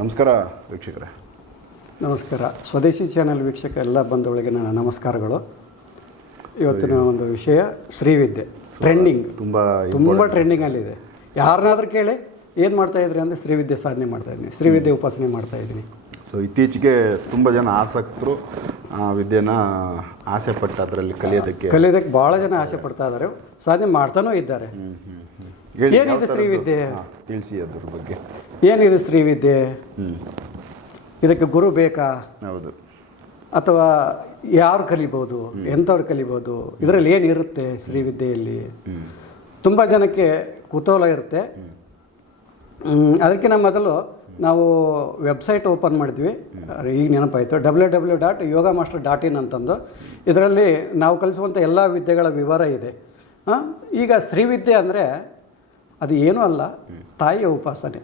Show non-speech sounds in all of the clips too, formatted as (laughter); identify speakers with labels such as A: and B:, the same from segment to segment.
A: ನಮಸ್ಕಾರ ವೀಕ್ಷಕರೇ.
B: ನಮಸ್ಕಾರ. ಸ್ವದೇಶಿ ಚಾನೆಲ್ ವೀಕ್ಷಕ ಎಲ್ಲ ಬಂಧುಗಳಿಗೆ ನನ್ನ ನಮಸ್ಕಾರಗಳು. ಇವತ್ತಿನ ಒಂದು ವಿಷಯ ಶ್ರೀವಿದ್ಯೆ. ಟ್ರೆಂಡಿಂಗ್
A: ತುಂಬ
B: ತುಂಬ ಟ್ರೆಂಡಿಂಗಲ್ಲಿದೆ ಯಾರನ್ನಾದ್ರೂ ಕೇಳಿ ಏನು ಮಾಡ್ತಾ ಇದ್ರಿ ಅಂದರೆ ಶ್ರೀವಿದ್ಯೆ ಸಾಧನೆ ಮಾಡ್ತಾ ಇದ್ದೀನಿ. ಶ್ರೀವಿದ್ಯೆ ಉಪಾಸನೆ ಮಾಡ್ತಾ ಇದ್ದೀನಿ.
A: ಸೊ ಇತ್ತೀಚೆಗೆ ತುಂಬ ಜನ ಆಸಕ್ತರು ಆ ವಿದ್ಯೆನ ಆಸೆ ಪಟ್ಟು ಅದರಲ್ಲಿ ಕಲಿಯೋದಕ್ಕೆ
B: ಕಲಿಯೋದಕ್ಕೆ ಭಾಳ ಜನ ಆಸೆ ಪಡ್ತಾ ಇದ್ದಾರೆ. ಸಾಧನೆ ಮಾಡ್ತಾನೂ ಇದ್ದಾರೆ. ಏನಿದೆ? ಶ್ರೀವಿದ್ಯೆ?
A: ತಿಳಿಸಿ ಅದ್ರ ಬಗ್ಗೆ.
B: ಏನಿದೆ ಶ್ರೀವಿದ್ಯೆ? ಇದಕ್ಕೆ ಗುರು ಬೇಕಾ?
A: ಹೌದು.
B: ಅಥವಾ ಯಾರು ಕಲಿಬೋದು? ಎಂಥವ್ರು ಕಲಿಬೋದು? ಇದರಲ್ಲಿ ಏನಿರುತ್ತೆ ಶ್ರೀವಿದ್ಯೆಯಲ್ಲಿ? ತುಂಬ ಜನಕ್ಕೆ ಕುತೂಹಲ ಇರುತ್ತೆ. ಅದಕ್ಕಿಂತ ಮೊದಲು ನಾವು ವೆಬ್ಸೈಟ್ ಓಪನ್ ಮಾಡಿದ್ವಿ. ಈಗ ನೆನಪಾಯಿತು. W W dot yoga master dot in ಅಂತಂದು. ಇದರಲ್ಲಿ ನಾವು ಕಲಿಸುವಂಥ ಎಲ್ಲ ವಿದ್ಯೆಗಳ ವಿವರ ಇದೆ. ಈಗ ಶ್ರೀವಿದ್ಯೆ ಅಂದರೆ ಅದು ಏನೂ ಅಲ್ಲ ತಾಯಿಯ ಉಪಾಸನೆ.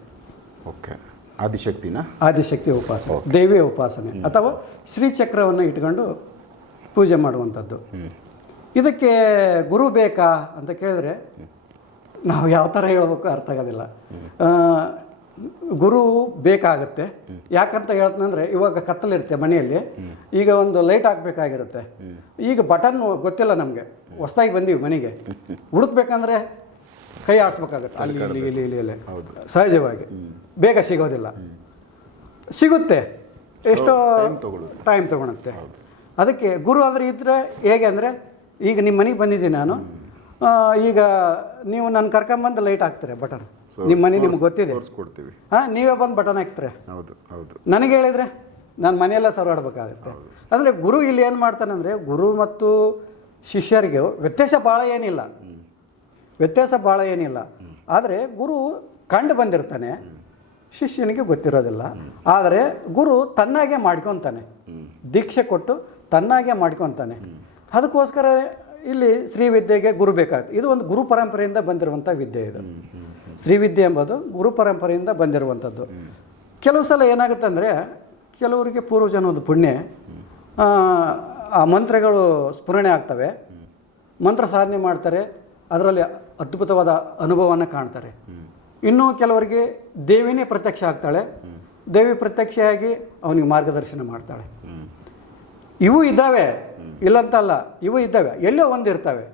A: ಓಕೆ. ಆದಿಶಕ್ತಿನ?
B: ಆದಿಶಕ್ತಿಯ ಉಪಾಸನೆ ದೇವಿಯ ಉಪಾಸನೆ ಅಥವಾ ಶ್ರೀಚಕ್ರವನ್ನು ಇಟ್ಕೊಂಡು ಪೂಜೆ ಮಾಡುವಂಥದ್ದು. ಇದಕ್ಕೆ ಗುರು ಬೇಕಾ ಅಂತ ಕೇಳಿದ್ರೆ ನಾವು ಯಾವ ಥರ ಹೇಳಬೇಕು ಅರ್ಥ ಆಗೋದಿಲ್ಲ. ಗುರು ಬೇಕಾಗತ್ತೆ. ಯಾಕಂತ ಹೇಳ್ತಂದ್ರೆ ಇವಾಗ ಕತ್ತಲಿರುತ್ತೆ ಮನೆಯಲ್ಲಿ. ಈಗ ಒಂದು ಲೈಟ್ ಹಾಕ್ಬೇಕಾಗಿರುತ್ತೆ. ಈಗ ಬಟನ್ ಗೊತ್ತಿಲ್ಲ ನಮಗೆ. ಹೊಸ್ದಾಗಿ ಬಂದೀವಿ ಮನೆಗೆ. (laughs) ಹುಡುಕ್ಬೇಕಂದ್ರೆ ಕೈ ಆಡಿಸ್ಬೇಕಾಗತ್ತೆ ಅಲ್ಲಿ ಇಲ್ಲಿ ಇಲ್ಲಿ ಇಲ್ಲಿ ಇಲ್ಲಿ. ಸಹಜವಾಗಿ. ಬೇಗ ಸಿಗೋದಿಲ್ಲ. ಸಿಗುತ್ತೆ. ಎಷ್ಟೋ. ಟೈಮ್ ತೊಗೊಳುತ್ತೆ. ಅದಕ್ಕೆ ಗುರು ಆದರೆ ಇದ್ರೆ ಹೇಗೆ ಅಂದರೆ ಈಗ ನಿಮ್ಮ ಮನೆಗೆ ಬಂದಿದ್ದೀನಿ ನಾನು. ಈಗ ನೀವು ನನ್ನ ಕರ್ಕೊಂಬಂದು ಲೈಟ್ ಹಾಕ್ತಾರೆ ಬಟನ್ ನಿಮ್ಮ ಮನೆ ನಿಮ್ಗೆ ಗೊತ್ತಿದೆ. ಹಾಂ ನೀವೇ ಬಂದು ಬಟನ್ ಹಾಕ್ತಾರೆ.
A: ಹೌದು ಹೌದು.
B: ನನಗೆ ಹೇಳಿದರೆ ನಾನು ಮನೆಯೆಲ್ಲ ಸರ್ವಾಡ್ಬೇಕಾಗುತ್ತೆ ಅಂದರೆ ಗುರು ಇಲ್ಲಿ ಏನು ಮಾಡ್ತಾನಂದರೆ ಗುರು ಮತ್ತು ಶಿಷ್ಯರಿಗೆ ವ್ಯತ್ಯಾಸ ಭಾಳ ಏನಿಲ್ಲ. ವ್ಯತ್ಯಾಸ ಭಾಳ ಏನಿಲ್ಲ. ಆದರೆ ಗುರು ಕಂಡು ಬಂದಿರ್ತಾನೆ. ಶಿಷ್ಯನಿಗೆ ಗೊತ್ತಿರೋದಿಲ್ಲ. ಆದರೆ ಗುರು ತನ್ನಾಗೆ ಮಾಡ್ಕೊತಾನೆ. ದೀಕ್ಷೆ ಕೊಟ್ಟು ತನ್ನಾಗೆ ಮಾಡ್ಕೊತಾನೆ. ಅದಕ್ಕೋಸ್ಕರ ಇಲ್ಲಿ ಶ್ರೀವಿದ್ಯೆಗೆ ಗುರು ಬೇಕಾಗುತ್ತೆ. ಇದು ಒಂದು ಗುರು ಪರಂಪರೆಯಿಂದ ಬಂದಿರುವಂಥ ವಿದ್ಯೆ ಇದು. ಶ್ರೀವಿದ್ಯೆ ಎಂಬುದು ಗುರು ಪರಂಪರೆಯಿಂದ ಬಂದಿರುವಂಥದ್ದು. ಕೆಲವು ಸಲ ಏನಾಗುತ್ತೆ ಅಂದರೆ ಕೆಲವರಿಗೆ ಪೂರ್ವಜನದ ಪುಣ್ಯ ಆ, ಆ ಮಂತ್ರಗಳು ಸ್ಫುರಣೆ ಆಗ್ತವೆ. ಮಂತ್ರ ಸಾಧನೆ ಮಾಡ್ತಾರೆ. ಅದರಲ್ಲಿ ಅದ್ಭುತವಾದ ಅನುಭವವನ್ನು ಕಾಣ್ತಾರೆ. ಇನ್ನೂ ಕೆಲವರಿಗೆ ದೇವಿನೇ ಪ್ರತ್ಯಕ್ಷ ಆಗ್ತಾಳೆ. ದೇವಿ ಪ್ರತ್ಯಕ್ಷೆಯಾಗಿ ಅವನಿಗೆ ಮಾರ್ಗದರ್ಶನ ಮಾಡ್ತಾಳೆ. ಇವು ಇದ್ದಾವೆ. ಇಲ್ಲಂತಲ್ಲ ಇವು ಇದ್ದಾವೆ. ಎಲ್ಲೋ ಒಂದಿರ್ತವೆ.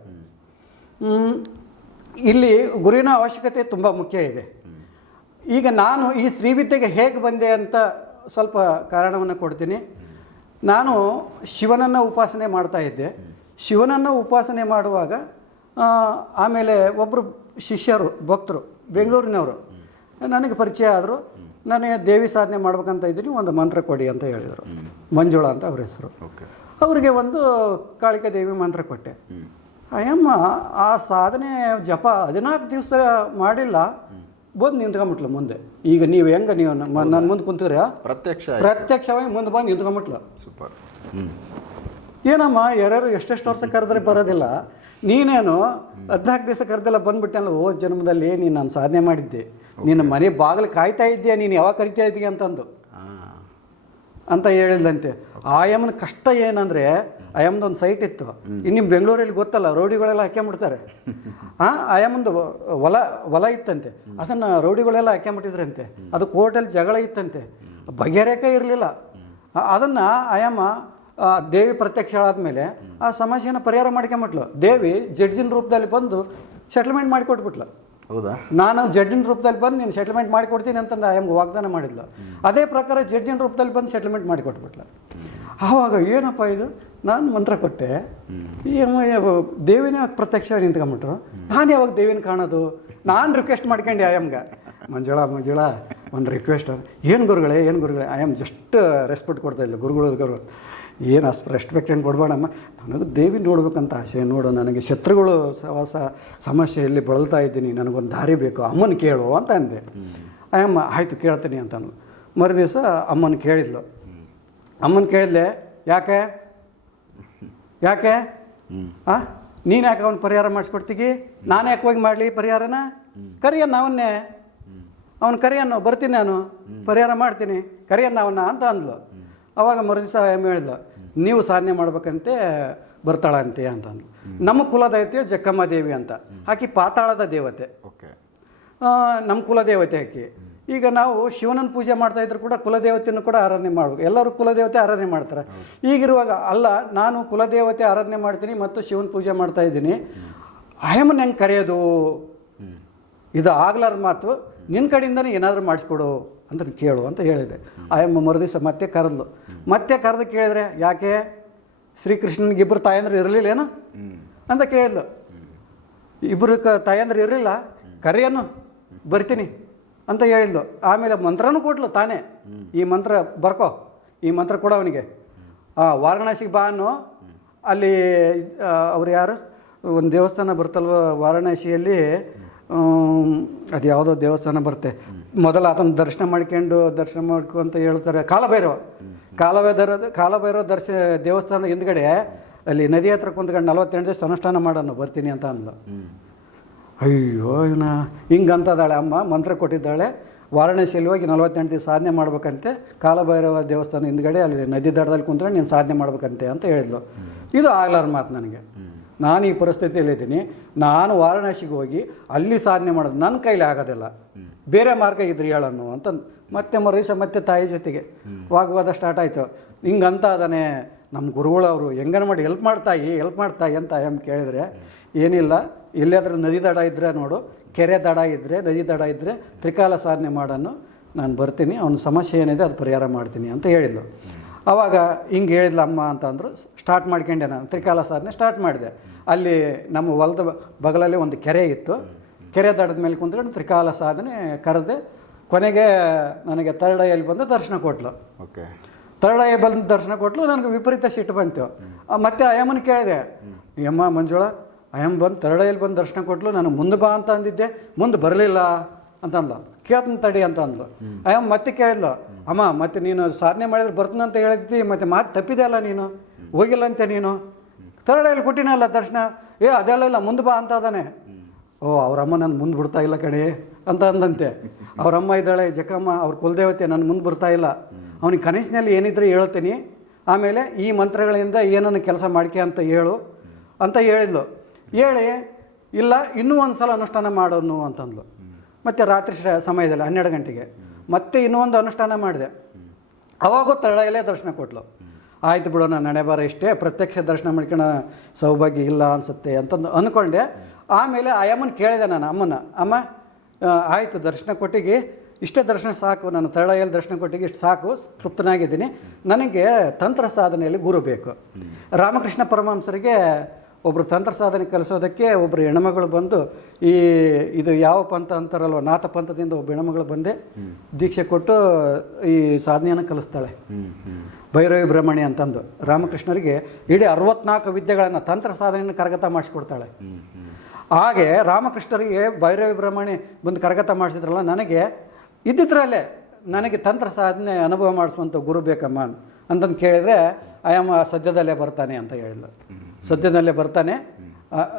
B: ಇಲ್ಲಿ ಗುರಿನ ಅವಶ್ಯಕತೆ ತುಂಬ ಮುಖ್ಯ ಇದೆ. ಈಗ ನಾನು ಈ ಶ್ರೀವಿದ್ಯೆಗೆ ಹೇಗೆ ಬಂದೆ ಅಂತ ಸ್ವಲ್ಪ ಕಾರಣವನ್ನು ಕೊಡ್ತೀನಿ. ನಾನು ಶಿವನನ್ನು ಉಪಾಸನೆ ಮಾಡ್ತಾ ಇದ್ದೆ. ಶಿವನನ್ನು ಉಪಾಸನೆ ಮಾಡುವಾಗ ಆಮೇಲೆ ಒಬ್ಬರು ಶಿಷ್ಯರು ಭಕ್ತರು ಬೆಂಗಳೂರಿನವರು. ನನಗೆ ಪರಿಚಯ ಆದರು ನನಗೆ ದೇವಿ ಸಾಧನೆ ಮಾಡ್ಬೇಕಂತ ಇದ್ದೀನಿ ಒಂದು ಮಂತ್ರ ಕೊಡಿ ಅಂತ ಹೇಳಿದರು. ಮಂಜುಳ ಅಂತ ಅವ್ರ ಹೆಸರು.
A: ಓಕೆ.
B: ಅವರಿಗೆ ಒಂದು ಕಾಳಿಕೆ ದೇವಿ ಮಂತ್ರ ಕೊಟ್ಟೆ. ಅಯ್ಯಮ್ಮ ಆ ಸಾಧನೆ ಜಪ ಹದಿನಾಲ್ಕು ದಿವಸ ಮಾಡಿಲ್ಲ. ಬಂದು ನಿಂತ್ಕೊಂಬಿಟ್ಲು ಮುಂದೆ. ಈಗ ನೀವು ಹೆಂಗೆ ನೀವು ನನ್ನ ಮುಂದೆ ಕುಂತೀರ
A: ಪ್ರತ್ಯಕ್ಷ
B: ಪ್ರತ್ಯಕ್ಷವಾಗಿ ಮುಂದೆ ಬಂದು ನಿಂತ್ಕೊಂಬಿಟ್ಲು.
A: ಸೂಪರ್.
B: ಏನಮ್ಮ ಯಾರ್ಯಾರು ಎಷ್ಟೆಷ್ಟು ವರ್ಷ ಕರೆದ್ರೆ ಬರೋದಿಲ್ಲ. ನೀನೇನು ಹದಿನಾಲ್ಕು ದಿವಸ ಕರೆದೆಲ್ಲ ಬಂದ್ಬಿಟ್ಟಲ್ಲ ಓ ಜನ್ಮದಲ್ಲಿ ನೀನು ನಾನು ಸಾಧನೆ ಮಾಡಿದ್ದೆ. ನಿನ್ನ ಮನೆ ಬಾಗಿಲು ಕಾಯ್ತಾ ಇದ್ದೀಯ ನೀನು ಯಾವಾಗ ಕರಿತಾ ಇದ್ದೀಯ ಅಂತಂದು. ಅಂತ ಹೇಳಿದಂತೆ ಆಯಮ್ಮನ ಕಷ್ಟ ಏನಂದರೆ ಆಯಮ್ಮದೊಂದು ಸೈಟ್ ಇತ್ತು. ಇನ್ನು ನಿಮ್ಮ ಬೆಂಗಳೂರಲ್ಲಿ ಗೊತ್ತಲ್ಲ ರೌಡಿಗಳೆಲ್ಲ ಹಾಕ್ಕೊಂಬಿಡ್ತಾರೆ ಹಾಂ ಆಯಮ್ಮಂದು ಹೊಲ ಹೊಲ ಇತ್ತಂತೆ. ಅದನ್ನು ರೌಡಿಗಳೆಲ್ಲ ಹಾಕ್ಕೊಂಬಿಟ್ಟಿದ್ರಂತೆ ಅದು ಕೋರ್ಟಲ್ಲಿ ಜಗಳ ಇತ್ತಂತೆ. ಬಗೆಹರಿಯಕ್ಕೆ ಇರಲಿಲ್ಲ. ಅದನ್ನು ಆಯಮ್ಮ ಆ, ದೇವಿ ಪ್ರತ್ಯಕ್ಷ ಆದಮೇಲೆ ಆ ಸಮಸ್ಯೆನ ಪರಿಹಾರ ಮಾಡ್ಕೊಂಬಿಟ್ಲು. ದೇವಿ ಜಡ್ಜಿನ ರೂಪದಲ್ಲಿ ಬಂದು ಸೆಟ್ಲ್ಮೆಂಟ್ ಮಾಡಿಕೊಟ್ಬಿಟ್ಲು
A: ಹೌದಾ?
B: ನಾನು ಜಡ್ಜಿನ ರೂಪದಲ್ಲಿ ಬಂದು ನೀನು ಸೆಟ್ಲ್ಮೆಂಟ್ ಮಾಡಿಕೊಡ್ತೀನಿ ಅಂತಂದು ಆಯಮ್ಗೆ ವಾಗ್ದಾನ ಮಾಡಿದ್ಲು. ಅದೇ ಪ್ರಕಾರ ಜಡ್ಜಿನ ರೂಪದಲ್ಲಿ ಬಂದು ಸೆಟ್ಲ್ಮೆಂಟ್ ಮಾಡಿಕೊಟ್ಬಿಟ್ಲು ಆವಾಗ ಏನಪ್ಪ ಇದು? ನಾನು ಮಂತ್ರ ಕೊಟ್ಟೆ. ದೇವಿನೇ ಪ್ರತ್ಯಕ್ಷ ನಿಂತ್ಕೊಂಬಿಟ್ರು. ನಾನು ಯಾವಾಗ ದೇವಿನ ಕಾಣೋದು? ನಾನು ರಿಕ್ವೆಸ್ಟ್ ಮಾಡ್ಕೊಂಡೆ ಆಯಮ್ಗೆ ಮಂಜುಳಾ ಮಂಜುಳಾ ಒಂದು ರಿಕ್ವೆಸ್ಟ್ ಏನು ಗುರುಗಳೇ ಏನು ಗುರುಗಳೇ ಐ ಆಮ್ ಜಸ್ಟ್ ರೆಸ್ಪೆಕ್ಟ್ ಕೊಡ್ತಾ ಇಲ್ಲ ಗುರುಗಳು ಗುರು ಏನು ಅಷ್ಟು ರೆಸ್ಪೆಕ್ಟ್ ಏನು ಕೊಡಬೇಡಮ್ಮ ನನಗೆ ದೇವಿ ನೋಡ್ಬೇಕಂತ ಆಸೆ. ನೋಡು ನನಗೆ ಶತ್ರುಗಳು ಸವಾಸ ಸಮಸ್ಯೆಯಲ್ಲಿ ಬಳಲ್ತಾ ಇದ್ದೀನಿ. ನನಗೊಂದು ದಾರಿ ಬೇಕು. ಅಮ್ಮನ ಕೇಳು ಅಂತ ಅಂದೆ. ಅಯ್ಯಮ್ಮ ಆಯಿತು ಕೇಳ್ತೀನಿ ಅಂತ ಅಂದ್ಲು ಮರು ದಿವಸ ಅಮ್ಮನ ಕೇಳಿದ್ಲು. ಅಮ್ಮನ ಕೇಳಿದ್ಲೆ ಯಾಕೆ? ಯಾಕೆ? ಆ? ನೀನು ಯಾಕೆ ಅವ್ನು ಪರಿಹಾರ ಮಾಡಿಸ್ಕೊಡ್ತೀಗಿ? ನಾನು ಯಾಕೆ ಹೋಗಿ ಮಾಡಲಿ ಪರಿಹಾರನ? ಕರಿಯನ್ನ ಅವನ್ನೇ. ಅವನು ಕರಿಯನ್ನು ಬರ್ತೀನಿ ನಾನು. ಪರಿಹಾರ ಮಾಡ್ತೀನಿ. ಕರಿಯನ್ನ ಅವನ್ನ ಅಂತ ಅಂದ್ಲು. ಅವಾಗ ಮರುದಿವಸ ಎಮ್ಮೆ ಹೇಳಿದ ನೀವು ಸಾಧನೆ ಮಾಡ್ಬೇಕಂತೆ ಬರ್ತಾಳಂತೆ ಅಂತ ಅಂದ್ಲು ನಮ್ಮ ಕುಲದೈತೆ ಜಕ್ಕಮ್ಮ ದೇವಿ ಅಂತ. ಆಕೆ ಪಾತಾಳದ ದೇವತೆ.
A: ಓಕೆ.
B: ನಮ್ಮ ಕುಲದೇವತೆ ಆಕೆ. ಈಗ ನಾವು ಶಿವನನ್ನ ಪೂಜೆ ಮಾಡ್ತಾ ಇದ್ರು ಕೂಡ ಕುಲದೇವತೆಯನ್ನು ಕೂಡ ಆರಾಧನೆ ಮಾಡಬೇಕು ಎಲ್ಲರೂ ಕುಲದೇವತೆ ಆರಾಧನೆ ಮಾಡ್ತಾರೆ. ಈಗಿರುವಾಗ ಅಲ್ಲ ನಾನು ಕುಲದೇವತೆ ಆರಾಧನೆ ಮಾಡ್ತೀನಿ ಮತ್ತು ಶಿವನ ಪೂಜೆ ಮಾಡ್ತಾ ಇದ್ದೀನಿ. ಆಯಮ್ಮನ ಹೆಂಗೆ ಕರೆಯೋದು? ಇದು ಆಗ್ಲಾರ ಮಾತು. ನಿನ್ನ ಕಡೆಯಿಂದನೇ ಏನಾದರೂ ಮಾಡಿಸ್ಕೊಡು. ಅಂತ ಕೇಳು ಅಂತ ಹೇಳಿದೆ. ಆಯಮ್ಮ ಮರುದಿವಸ ಮತ್ತೆ ಕರೆದ್ಲು. ಮತ್ತೆ ಕರೆದು ಕೇಳಿದ್ರೆ, ಯಾಕೆ? ಶ್ರೀಕೃಷ್ಣನಿಗೆ ಇಬ್ಬರು ತಾಯಂದ್ರೆ ಇರಲಿಲ್ಲೇನು ಅಂತ ಕೇಳಿದ್ಲು. ಇಬ್ಬರು ಕ, ತಾಯಂದ್ರೆ ಇರಲಿಲ್ಲ. ಕರೆಯನು. ಬರ್ತೀನಿ. ಅಂತ ಹೇಳಿದ್ಲು. ಆಮೇಲೆ ಮಂತ್ರನೂ ಕೊಟ್ಲು ತಾನೇ. ಈ ಮಂತ್ರ ಬರ್ಕೋ. ಈ ಮಂತ್ರ ಕೊಡು ಅವನಿಗೆ. ವಾರಣಾಸಿಗೆ ಬಾ ಅನ್ನು, ಅಲ್ಲಿ ಅವ್ರು ಯಾರು? ಒಂದು ದೇವಸ್ಥಾನ ಬರ್ತಲ್ವ ವಾರಣಾಸಿಯಲ್ಲಿ? ಅದು ಯಾವುದೋ ದೇವಸ್ಥಾನ ಬರುತ್ತೆ. ಮೊದಲು ಆತನ ದರ್ಶನ ಮಾಡ್ಕೊಂಡು ದರ್ಶನ ಮಾಡ್ಕೊ ಅಂತ ಹೇಳ್ತಾರೆ ಕಾಲಭೈರವ. ಕಾಲಭೈರವ ಕಾಲಭೈರವ ದರ್ಶ, ದೇವಸ್ಥಾನದ ಹಿಂದ್ಗಡೆ ಅಲ್ಲಿ ನದಿ ಹತ್ರ ಕುಂತ್ಕೊಂಡು ನಲವತ್ತೆಂಟು ದಿವಸ ಅನುಷ್ಠಾನ ಮಾಡೋಣ, ಬರ್ತೀನಿ ಅಂತ ಅಂದ್ಲು. ಅಯ್ಯೋ ಇವನ ಹಿಂಗಂತದಾಳೆ ಅಮ್ಮ, ಮಂತ್ರ ಕೊಟ್ಟಿದ್ದಾಳೆ, ವಾರಣಾಸಿಯಲ್ಲಿ ಹೋಗಿ ನಲವತ್ತೆಂಟು ದಿವಸ ಸಾಧನೆ ಮಾಡ್ಬೇಕಂತೆ, ಕಾಲಭೈರವ ದೇವಸ್ಥಾನ ಹಿಂದ್ಗಡೆ ಅಲ್ಲಿ ನದಿ ದಡದಲ್ಲಿ ಕುಂತ್ಕೊಂಡು ನೀನು ಸಾಧನೆ ಮಾಡ್ಬೇಕಂತೆ ಅಂತ ಹೇಳಿದ್ಲು. ಇದು ಆಗ್ಲಾರ ಮಾತು ನನಗೆ. ನಾನು ಈ ಪರಿಸ್ಥಿತಿಯಲ್ಲಿದ್ದೀನಿ ನಾನು ವಾರಣಾಸಿಗೆ ಹೋಗಿ ಅಲ್ಲಿ ಸಾಧನೆ ಮಾಡೋದು ನನ್ನ ಕೈಲಿ ಆಗೋದಿಲ್ಲ. ಬೇರೆ ಮಾರ್ಗ ಇದ್ರಿ ಹೇಳನ್ನು ಅಂತ ಮತ್ತೆ ಮರೀಸ ಮತ್ತೆ ತಾಯಿ ಜೊತೆಗೆ ವಾಗ್ವಾದ ಸ್ಟಾರ್ಟ್ ಆಯಿತು. ಹಿಂಗಂತ ಅದಾನೆ ನಮ್ಮ ಗುರುಗಳು ಅವರು ಹೆಂಗನ ಮಾಡಿ ಹೆಲ್ಪ್ ಮಾಡ್ತಾಯಿ ಹೆಲ್ಪ್ ಮಾಡ್ತಾಯಿ ಅಂತ ಎಂ ಕೇಳಿದ್ರೆ ಏನಿಲ್ಲ ಎಲ್ಲಾದರೂ ನದಿ ದಡ ಇದ್ದರೆ ನೋಡು ಕೆರೆ ದಡ ಇದ್ದರೆ ನದಿ ದಡ ಇದ್ದರೆ ತ್ರಿಕಾಲ ಸಾಧನೆ ಮಾಡೋನು ನಾನು ಬರ್ತೀನಿ ಅವನ ಸಮಸ್ಯೆ ಏನಿದೆ ಅದು ಪರಿಹಾರ ಮಾಡ್ತೀನಿ ಅಂತ ಹೇಳಿದ್ಲು. ಆವಾಗ ಹಿಂಗೆ ಹೇಳಿದ್ಲು ಅಮ್ಮ ಅಂತಂದರು ಸ್ಟಾರ್ಟ್ ಮಾಡ್ಕೊಂಡೆ ನಾನು ತ್ರಿಕಾಲ ಸಾಧನೆ ಸ್ಟಾರ್ಟ್ ಮಾಡಿದೆ. ಅಲ್ಲಿ ನಮ್ಮ ಹೊಲದ ಬಗಲಲ್ಲಿ ಒಂದು ಕೆರೆ ಇತ್ತು. ಕೆರೆ ದಡದ ಮೇಲೆ ಕುಂತ್ಕೊಂಡು ತ್ರಿಕಾಲ ಸಾಧನೆ ಕರೆದೆ ಕೊನೆಗೆ ನನಗೆ ಥರ್ಡ್ ಎಲ್ಲಿ ಬಂದು ದರ್ಶನ ಕೊಟ್ಲು.
A: ಓಕೆ.
B: ಥರ್ಡ್ ಐ ಬಂದು ದರ್ಶನ ಕೊಟ್ಲು ನನಗೆ ವಿಪರೀತ ಸಿಟ್ಟು ಬಂತು. ಮತ್ತೆ ಅಯ್ಯಮ್ಮನ ಕೇಳಿದೆ ಯಮ್ಮ ಮಂಜುಳ ಅಯ್ಯಮ್ಮ ಬಂದು ಥರ್ಡ್ ಎಲ್ಲಿ ಬಂದು ದರ್ಶನ ಕೊಟ್ಲು ನಾನು ಮುಂದೆ ಬಾ ಅಂತ ಅಂದಿದ್ದೆ ಮುಂದೆ ಬರಲಿಲ್ಲ ಅಂತ ಅಂದ್ಲು. ಕೇಳ್ತೀನಿ ತಡಿ ಅಂತ ಅಂದ್ಲು. ಅಯ್ಯಮ್ಮ ಮತ್ತೆ ಕೇಳಿದ್ಲು ಅಮ್ಮ ಮತ್ತೆ ನೀನು ಸಾಧನೆ ಮಾಡಿದ್ರೆ ಬರ್ತೀನಿ ಅಂತ ಹೇಳಿದ್ದಿ ಮತ್ತೆ ಮಾತು ತಪ್ಪಿದೆ ಅಲ್ಲ ನೀನು? ಹೋಗಿಲ್ಲ ಅಂತೆ ನೀನು? ಥರ್ಡ್ ಐಲಿ ಕೊಟ್ಟಿನಲ್ಲ ದರ್ಶನ. ಏ, ಅದೆಲ್ಲ ಇಲ್ಲ, ಮುಂದೆ ಬಾ ಅಂತ ಅದಾನೆ. ಓ, ಅವರಮ್ಮ ನನ್ನ ಮುಂದೆ ಬಿಡ್ತಾ ಇಲ್ಲ ಕಣೆ ಅಂತ ಅಂದಂತೆ. ಅವರಮ್ಮ ಇದ್ದಾಳೆ, ಜಕ್ಕಮ್ಮ, ಅವ್ರ ಕುಲದೇವತೆ ನನ್ನ ಮುಂದೆ ಬರ್ತಾ ಇಲ್ಲ. ಅವನಿಗೆ ಕನಸಿನಲ್ಲಿ ಏನಿದ್ರೆ ಹೇಳ್ತೀನಿ ಆಮೇಲೆ ಈ ಮಂತ್ರಗಳಿಂದ ಏನನ್ನು ಕೆಲಸ ಮಾಡ್ಕೆ ಅಂತ ಹೇಳು ಅಂತ ಹೇಳಿದ್ಲು. ಹೇಳಿ, ಇಲ್ಲ, ಇನ್ನೂ ಒಂದು ಸಲ ಅನುಷ್ಠಾನ ಮಾಡೋನು ಅಂತಂದ್ಲು. ಮತ್ತು ರಾತ್ರಿ ಸಮಯದಲ್ಲಿ ಹನ್ನೆರಡು ಗಂಟೆಗೆ. ಮತ್ತೆ ಇನ್ನೊಂದು ಅನುಷ್ಠಾನ ಮಾಡಿದೆ. ಅವಾಗೂ ತಳಯಲ್ಲೇ ದರ್ಶನ ಕೊಟ್ಲು. ಆಯ್ತು ಬಿಡು, ನಾನು ನಡೆ ಬಾರ ಇಷ್ಟೇ, ಪ್ರತ್ಯಕ್ಷ ದರ್ಶನ ಮಾಡ್ಕೊಳ ಸೌಭಾಗ್ಯ ಇಲ್ಲ ಅನ್ಸುತ್ತೆ ಅಂತಂದು ಅಂದ್ಕೊಂಡೆ ಆಮೇಲೆ ಆ ಅಮ್ಮನ ಕೇಳಿದೆ ನಾನು ಅಮ್ಮನ ಅಮ್ಮ ಆಯಿತು ದರ್ಶನ ಕೊಟ್ಟಿಗೆ, ಇಷ್ಟೇ ದರ್ಶನ ಸಾಕು, ನಾನು ತಳಯಲ್ಲಿ ದರ್ಶನ ಕೊಟ್ಟಿಗೆ ಇಷ್ಟು ಸಾಕು, ತೃಪ್ತನಾಗಿದ್ದೀನಿ. ನನಗೆ ತಂತ್ರ ಸಾಧನೆಯಲ್ಲಿ ಗುರು ಬೇಕು. ರಾಮಕೃಷ್ಣ ಪರಮಹಂಸರಿಗೆ ಒಬ್ಬರು ತಂತ್ರ ಸಾಧನೆ ಕಲಿಸೋದಕ್ಕೆ ಒಬ್ಬರು ಹೆಣ್ಮಗಳು ಬಂದು, ಈ, ಇದು ಯಾವ ಪಂಥ ಅಂತಾರಲ್ವ, ನಾಥ ಪಂಥದಿಂದ ಒಬ್ಬ ಹೆಣ್ಮಗಳು ಬಂದೆ, ದೀಕ್ಷೆ ಕೊಟ್ಟು ಈ ಸಾಧನೆಯನ್ನು ಕಲಿಸ್ತಾಳೆ. ಭೈರವಿ ಬ್ರಹ್ಮಣಿ ಅಂತಂದು. ರಾಮಕೃಷ್ಣರಿಗೆ ಇಡೀ ಅರವತ್ನಾಲ್ಕು ವಿದ್ಯೆಗಳನ್ನು ತಂತ್ರ ಸಾಧನೆಯನ್ನು ಕರಗತ ಮಾಡಿಸ್ಕೊಡ್ತಾಳೆ. ಹಾಗೆ ರಾಮಕೃಷ್ಣರಿಗೆ ಭೈರವಿ ಬ್ರಹ್ಮಣಿ ಬಂದು ಕರಗತ ಮಾಡಿಸಿದ್ರಲ್ಲ, ನನಗೆ ಇದ್ದಿದ್ರಲ್ಲೇ ನನಗೆ ತಂತ್ರ ಸಾಧನೆ ಅನುಭವ ಮಾಡಿಸುವಂಥ ಗುರು ಬೇಕಮ್ಮ ಅಂತಂದು ಕೇಳಿದರೆ ಆಯಮ್ಮ ಸದ್ಯದಲ್ಲೇ ಬರ್ತಾನೆ ಅಂತ ಹೇಳಿದ್ಲು. ಸದ್ಯದಲ್ಲೇ ಬರ್ತಾನೆ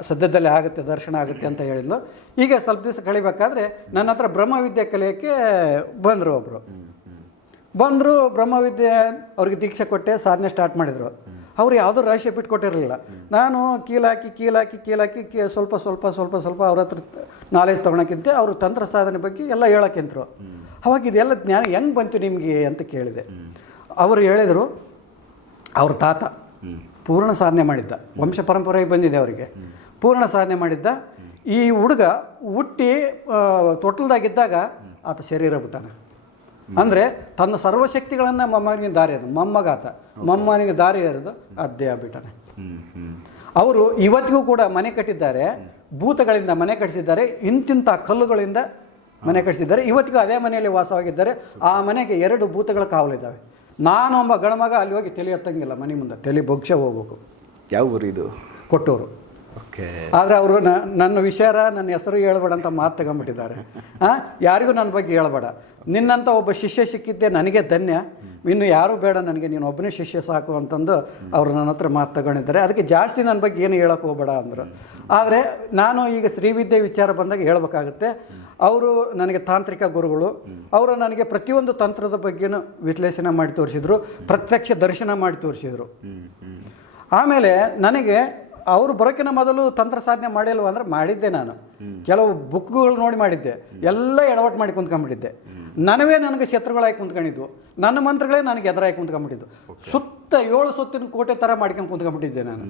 B: ಸದ್ಯದಲ್ಲೇ ಆಗುತ್ತೆ, ದರ್ಶನ ಆಗುತ್ತೆ ಅಂತ ಹೇಳಿದ್ಲು. ಈಗ ಸ್ವಲ್ಪ ದಿವಸ ಕಳಿಬೇಕಾದ್ರೆ ನನ್ನ ಹತ್ರ ಬ್ರಹ್ಮವಿದ್ಯೆ ಕಲಿಯೋಕ್ಕೆ ಬಂದರು ಒಬ್ಬರು ಬಂದರು ಬ್ರಹ್ಮವಿದ್ಯೆ ಅವ್ರಿಗೆ ದೀಕ್ಷೆ ಕೊಟ್ಟೆ, ಸಾಧನೆ ಸ್ಟಾರ್ಟ್ ಮಾಡಿದರು. ಅವ್ರು ಯಾವುದೋ ರಹಸ್ಯ ಬಿಟ್ಕೊಟ್ಟಿರಲಿಲ್ಲ. ನಾನು ಕೀಲಾಕಿ ಕೀಲಾಕಿ ಕೀಲಾಕಿ, ಕೀ, ಸ್ವಲ್ಪ ಸ್ವಲ್ಪ ಸ್ವಲ್ಪ ಸ್ವಲ್ಪ ಅವ್ರ ಹತ್ರ ನಾಲೆಜ್ ತೊಗೊಳಕ್ಕಿಂತ ಅವರು ತಂತ್ರ ಸಾಧನೆ ಬಗ್ಗೆ ಎಲ್ಲ ಹೇಳಕ್ಕಿಂತರು. ಅವಾಗ ಇದೆಲ್ಲ ಜ್ಞಾನ ಹೆಂಗೆ ಬಂತು ನಿಮಗೆ ಅಂತ ಕೇಳಿದೆ. ಅವರು ಹೇಳಿದರು, ಅವ್ರ ತಾತ ಪೂರ್ಣ ಸಾಧನೆ ಮಾಡಿದ್ದ. ವಂಶ ಪರಂಪರೆಯಾಗಿ ಬಂದಿದೆ ಅವರಿಗೆ. ಪೂರ್ಣ ಸಾಧನೆ ಮಾಡಿದ್ದ. ಈ ಹುಡುಗ ಹುಟ್ಟಿ ತೊಟ್ಟಲ್ದಾಗಿದ್ದಾಗ ಆತ ಶರೀರ ಬಿಟ್ಟಾನ. ಅಂದರೆ ತನ್ನ ಸರ್ವಶಕ್ತಿಗಳನ್ನು ಮೊಮ್ಮನಿಗೆ ದಾರಿ ಅದು ಮೊಮ್ಮಗಾತ. ಮೊಮ್ಮನಿಗೆ ದಾರಿ ಎರೆದು ಅದೇ ಆಗ್ಬಿಟ್ಟಾನೆ
A: ಹ್ಞೂ ಹ್ಞೂ
B: ಅವರು ಇವತ್ತಿಗೂ ಕೂಡ ಮನೆ ಕಟ್ಟಿದ್ದಾರೆ ಭೂತಗಳಿಂದ ಮನೆ ಕಟ್ಟಿಸಿದ್ದಾರೆ ಇಂತಿಂಥ ಕಲ್ಲುಗಳಿಂದ ಮನೆ ಕಟ್ಟಿಸಿದ್ದಾರೆ ಇವತ್ತಿಗೂ ಅದೇ ಮನೆಯಲ್ಲಿ ವಾಸವಾಗಿದ್ದಾರೆ. ಆ ಮನೆಗೆ ಎರಡು ಭೂತಗಳ ಕಾವಲಿದ್ದಾವೆ. ಒಬ್ಬ ಗಣಮಗ ಅಲ್ಲಿ ಹೋಗಿ ತಲೆ ಎತ್ತಂಗಿಲ್ಲ ಮನೆ ಮುಂದೆ. ತಲೆ ಬೊಗ್ಸ ಹೋಗ್ಬೇಕು.
A: ಯಾವ ಊರು ಇದು?
B: ಕೊಟ್ಟವರು
A: ಓಕೆ.
B: ಆದರೆ ಅವರು ನನ್ನ ವಿಚಾರ ನನ್ನ ಹೆಸರು ಹೇಳ್ಬೇಡ ಅಂತ ಮಾತು ತಗೊಂಡ್ಬಿಟ್ಟಿದ್ದಾರೆ. ಹಾಂ ಯಾರಿಗೂ ನನ್ನ ಬಗ್ಗೆ ಹೇಳ್ಬೇಡ. ನಿನ್ನಂಥ ಒಬ್ಬ ಶಿಷ್ಯ ಸಿಕ್ಕಿದ್ದೆ ನನಗೆ ಧನ್ಯ. ಇನ್ನು ಯಾರೂ ಬೇಡ ನನಗೆ ನೀನು ಒಬ್ಬನೇ ಶಿಷ್ಯ ಸಾಕು ಅಂತಂದು ಅವರು ನನ್ನ ಹತ್ರ ಮಾತು ತಗೊಂಡಿದ್ದಾರೆ. ಅದಕ್ಕೆ ಜಾಸ್ತಿ ನನ್ನ ಬಗ್ಗೆ ಏನು ಹೇಳಕ್ಕೆ ಹೋಗ್ಬೇಡ ಅಂದರು. ಆದರೆ ನಾನು ಈಗ ಶ್ರೀವಿದ್ಯೆ ವಿಚಾರ ಬಂದಾಗ ಹೇಳಬೇಕಾಗುತ್ತೆ ಅವರು ನನಗೆ ತಾಂತ್ರಿಕ ಗುರುಗಳು ಅವರು ನನಗೆ ಪ್ರತಿಯೊಂದು ತಂತ್ರದ ಬಗ್ಗೆನೂ ವಿಶ್ಲೇಷಣೆ ಮಾಡಿ ತೋರಿಸಿದ್ರು ಪ್ರತ್ಯಕ್ಷ ದರ್ಶನ ಮಾಡಿ ತೋರಿಸಿದ್ರು. ಆಮೇಲೆ ನನಗೆ ಅವರು ಬರೋಕಿನ ಮೊದಲು ತಂತ್ರ ಸಾಧನೆ ಮಾಡಿಲ್ವ ಅಂದ್ರೆ ಮಾಡಿದ್ದೆ ನಾನು. ಕೆಲವು ಬುಕ್ಗಳು ನೋಡಿ ಮಾಡಿದ್ದೆ. ಎಲ್ಲ ಎಡವಟ್ಟು ಮಾಡಿ ಕುಂತ್ಕೊಂಡ್ಬಿಟ್ಟಿದ್ದೆ. ನನವೇ ನನಗೆ ಶತ್ರುಗಳಾಗಿ ಕುಂತ್ಕೊಂಡಿದ್ವು. ನನ್ನ ಮಂತ್ರಗಳೇ ನನಗೆ ಎದುರಾಗಿ ಕುಂತ್ಕೊಂಡ್ಬಿಟ್ಟಿದ್ದು. ಸುತ್ತ ಏಳು ಸುತ್ತಿನ ಕೋಟೆ ಥರ ಮಾಡ್ಕೊಂಡು ಕುಂತ್ಕೊಂಡ್ಬಿಟ್ಟಿದ್ದೆ ನಾನು.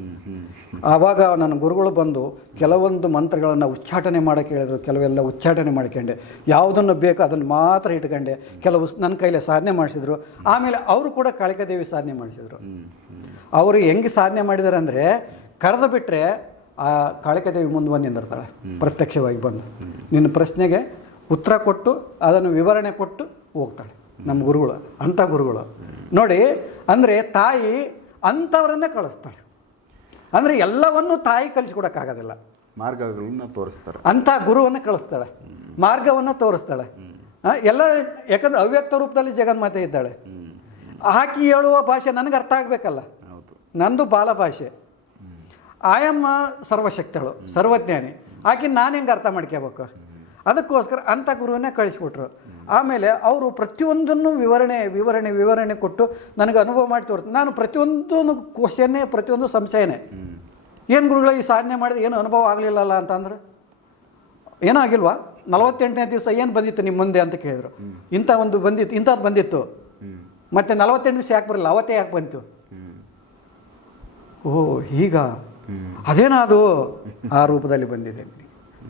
B: ಆವಾಗ ನನ್ನ ಗುರುಗಳು ಬಂದು ಕೆಲವೊಂದು ಮಂತ್ರಗಳನ್ನು ಉಚ್ಚಾಟನೆ ಮಾಡೋಕ್ಕೆ ಹೇಳಿದ್ರು ಕೆಲವೆಲ್ಲ ಉಚ್ಚಾಟನೆ ಮಾಡ್ಕೊಂಡೆ. ಯಾವುದನ್ನು ಬೇಕೋ ಅದನ್ನು ಮಾತ್ರ ಇಟ್ಕೊಂಡೆ. ಕೆಲವು ನನ್ನ ಕೈಲೇ ಸಾಧನೆ ಮಾಡಿಸಿದ್ರು. ಆಮೇಲೆ ಅವರು ಕೂಡ ಕಾಳಿಕಾದೇವಿ ಸಾಧನೆ ಮಾಡಿಸಿದ್ರು. ಅವರು ಹೆಂಗೆ ಸಾಧನೆ ಮಾಡಿದ್ದಾರೆ ಅಂದರೆ ಕರೆದು ಬಿಟ್ಟರೆ ಆ ಕಾಳಿಕಾದೇವಿ ಮುಂದೆ ಬಂದು ನಿಂದಿರ್ತಾಳೆ ಪ್ರತ್ಯಕ್ಷವಾಗಿ ಬಂದು. ನಿನ್ನ ಪ್ರಶ್ನೆಗೆ ಉತ್ತರ ಕೊಟ್ಟು ಅದನ್ನು ವಿವರಣೆ ಕೊಟ್ಟು ಹೋಗ್ತಾಳೆ. ನಮ್ಮ ಗುರುಗಳು ಅಂಥ ಗುರುಗಳು. ನೋಡಿ ಅಂದರೆ ತಾಯಿ ಅಂಥವರನ್ನೇ ಕಳಿಸ್ತಾಳೆ. ಅಂದರೆ ಎಲ್ಲವನ್ನೂ ತಾಯಿ ಕಲಿಸ್ಕೊಡೋಕ್ಕಾಗೋದಿಲ್ಲ.
A: ಮಾರ್ಗಗಳನ್ನ ತೋರಿಸ್ತಾರೆ.
B: ಅಂಥ ಗುರುವನ್ನು ಕಳಿಸ್ತಾಳೆ. ಮಾರ್ಗವನ್ನು ತೋರಿಸ್ತಾಳೆ. ಎಲ್ಲ ಯಾಕಂದ್ರೆ ಅವ್ಯಕ್ತ ರೂಪದಲ್ಲಿ ಜಗನ್ಮಾತೆ ಇದ್ದಾಳೆ. ಹಾಕಿ ಹೇಳುವ ಭಾಷೆ ನನಗೆ ಅರ್ಥ ಆಗಬೇಕಲ್ಲ. ನಂದು ಬಾಲ ಭಾಷೆ. ಆಯಮ್ಮ ಸರ್ವಶಕ್ತಳು ಸರ್ವಜ್ಞಾನಿ. ಆಕೆ ನಾನು ಹೆಂಗೆ ಅರ್ಥ ಮಾಡ್ಕೋಬೇಕು ಅದಕ್ಕೋಸ್ಕರ ಅಂಥ ಗುರುವನ್ನೇ ಕಳಿಸ್ಬಿಟ್ರು. ಆಮೇಲೆ ಅವರು ಪ್ರತಿಯೊಂದನ್ನು ವಿವರಣೆ ವಿವರಣೆ ವಿವರಣೆ ಕೊಟ್ಟು ನನಗೆ ಅನುಭವ ಮಾಡಿ ತೋರ್ತು ನಾನು ಪ್ರತಿಯೊಂದು ಕ್ವಶನ್ನೇ ಪ್ರತಿಯೊಂದು ಸಂಶಯನೇ. ಏನು ಗುರುಗಳ, ಈ ಸಾಧನೆ ಮಾಡಿದ ಏನು ಅನುಭವ ಆಗಲಿಲ್ಲಲ್ಲ ಅಂತಂದ್ರೆ? ಏನೂ ಆಗಿಲ್ವಾ ನಲವತ್ತೆಂಟನೇ ದಿವಸ ಏನು ಬಂದಿತ್ತು ನಿಮ್ಮ ಮುಂದೆ ಅಂತ ಕೇಳಿದರು. ಇಂಥ ಒಂದು ಬಂದಿತ್ತು ಇಂಥದ್ದು ಬಂದಿತ್ತು. ಮತ್ತೆ ನಲವತ್ತೆಂಟು ದಿವಸ ಯಾಕೆ ಬರಲಿಲ್ಲ? ಅವತ್ತೇ ಯಾಕೆ ಬಂತು? ಓ ಈಗ ಅದೇನಾದು ಆ ರೂಪದಲ್ಲಿ ಬಂದಿದೆ.